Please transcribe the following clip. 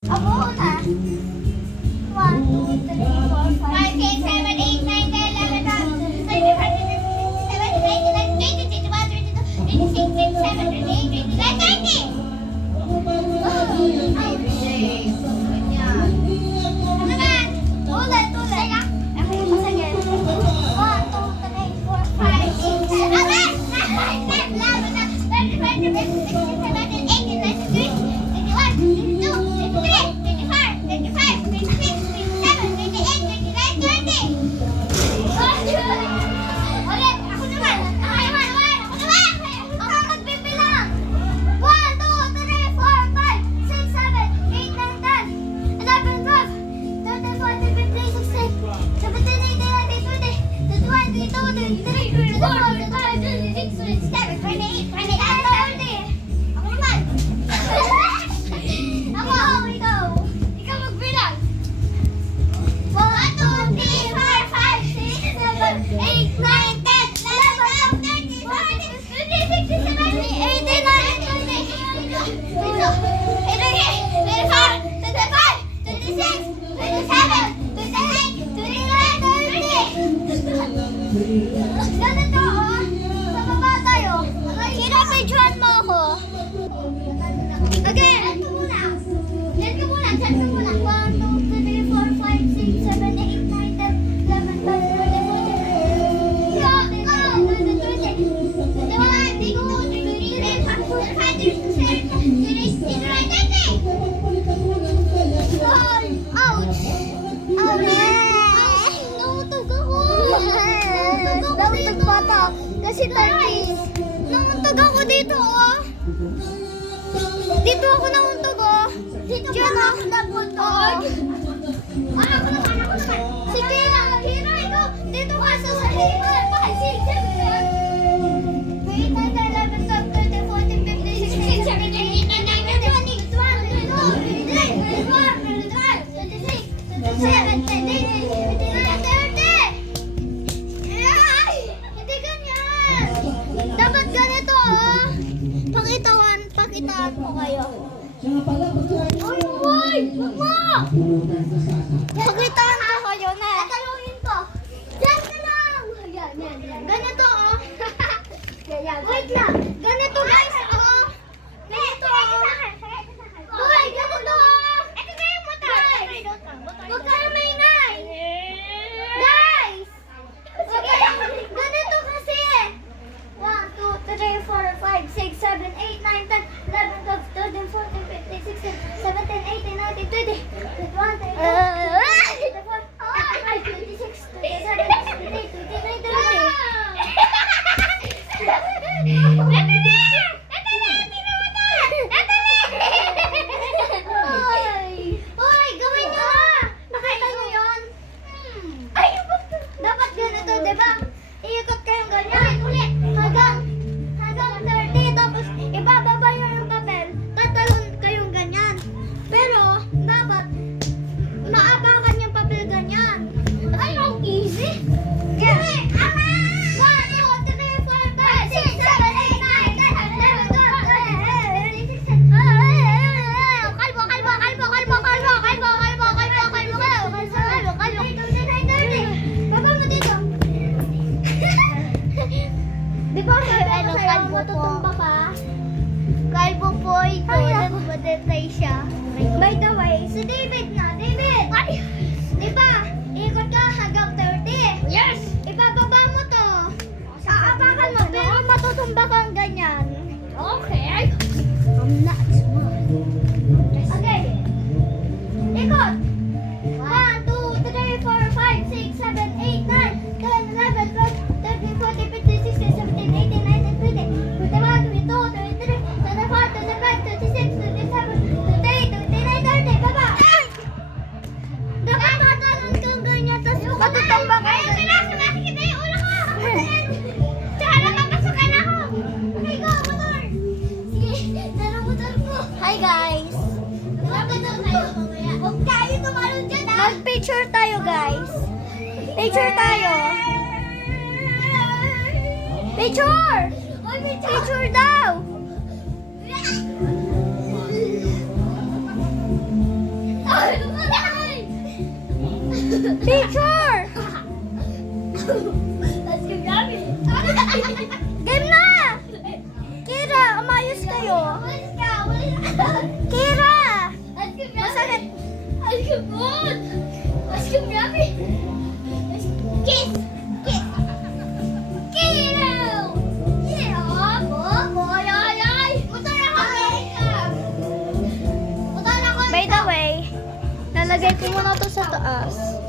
Ako na. 1, 2, 3, 4, 5, 6, 7, 8, 9, 10, 11, 12, 13, 14, 15, 16, 17, 18, 19, 20, 21, 22, 26, 27, 28, 29, 30. Ulit. Ako yung masagin. 1, 2, 3, 4, 5, 6, 7, 8, 9, 10, 11, 12, 13, 14, 15, 16, 17, 18, 19, 20, 21, 22, 23, 24, 25, 26, 27, 28, 29, 30. Ulit, ako naman. Ako naman. Ako magbibilang. 1, 2, 3, 4, 5, 6, 7, 8, 9, 10, 11, 12, 13, 14, 15, 16, 17, 18, 19, 20, 21, 22, 23, 24, 25, 26, 27, 28, 29, 30. Ako naman. Ikaw. Ikaw magbilang. 1, 2, 3, 4, 5, 6, 7, 8, 9, 10, 11, 12, 13, 14, 15, 16, 17, 18, 19, 20, 21, 22, 23, 24, 25, 26, 27, 28, 29, 30. Ganito, oh. Sa baba tayo. Kinapidyoan mo ako. Okay. Diyan ka muna. 1, 2, 3, 4, 5, 6, 7, 8, 9, 10, 11, 12, 13, 14, 15, 16, 17, 18, 19, 20, 21, 22, 23, 24, 25, 26, 27, 28, 29, 30. Nauntog pa to. Kasi 30. Nauntog ako dito, oh. Dito ako nauntog, oh. Diyan, oh. Oo. Ako naman. Sige, Hira, ikaw. Dito ka sa salita. 5, 6, 7, 8, 9, 10, 11, 12, 13, 14, 15, 16, 17, 18, 19, 20, 21, 22, 23, 24, 25, 26, 27, 28, 29, 30. Ay! Hindi ganyan. Dapat ganito, oh. Pakitaan ko kayo. Ay! Wag mo! Pakitaan ko kayo na. Tatalungin ko. Diyan ka lang. Yan. Ganito, oh. Wait lang. Ganito, guys, oh. Ganito, oh. Hoy, ganito, oh. Ito na yung motor. Huwag kayo maingay. Guys! Ganito kasi. 1, 2, 3, 4, 5, 6, 7, 8, 9, 10, 11, 12, 13, 14, 15, 16, 17, 18, 19, 20, 21, 22, 24, 25, 26, 27, 28, 29, 30. Hoy, gawin nyo na! Nakita nyo yun? Dapat ganito, diba? Iikot kayong ganyan. Ulit. Hanggang 30. Tapos, ibababa nyo yung papel. Tatalon kayong ganyan. Pero, dapat, maapakan yung papel ganyan. Ay, ang easy. Yes. 1, 2, 3, 4, 5, 6, 7, 8, 9, 10, 11, 12, 13, 14, 15, 16, 17, 18, 19, 20, 21, 22, 23, 24, 25, 26, 27, 28, 29, 30. Baba mo dito. Di ba ano, kalbo matutumba ka? Kalbo po ito. Nagmadatay siya. By the way, si David na. David! Ay! Di ba? Ikot ka hanggang 30. Yes! Ibababa mo to. Aapakan mo. Pero matutumba kang ganyan. Okay. I'm not smart. Okay. Ikot. 1, 2, 3, 4, 5, 6, 7, 8, 9, 10, 11, 12, 13, 14, 15, 16, 17, 18, 19, 20, 21, 22, 23, 24, 25, 26, 27, 28, 29, 30. Baba! Dapat tatalon kang ganyan, tapos matutumba ka. Ayun, sumasakit na yung ulo ko. Tsaka napapasukan ako. Okay, go, motor. Sige, naramotor ko. Hi, guys. Naramotor tayo mamaya. Huwag tayo tumalon dyan, ha? Mag-picture tayo, guys. Picture tayo. Picture! Picture daw! Picture! Game na! Kira, umayos kayo. Kira! Masakit. Kiss! Kiss! Kira! By the way, nalagay ko muna to sa taas.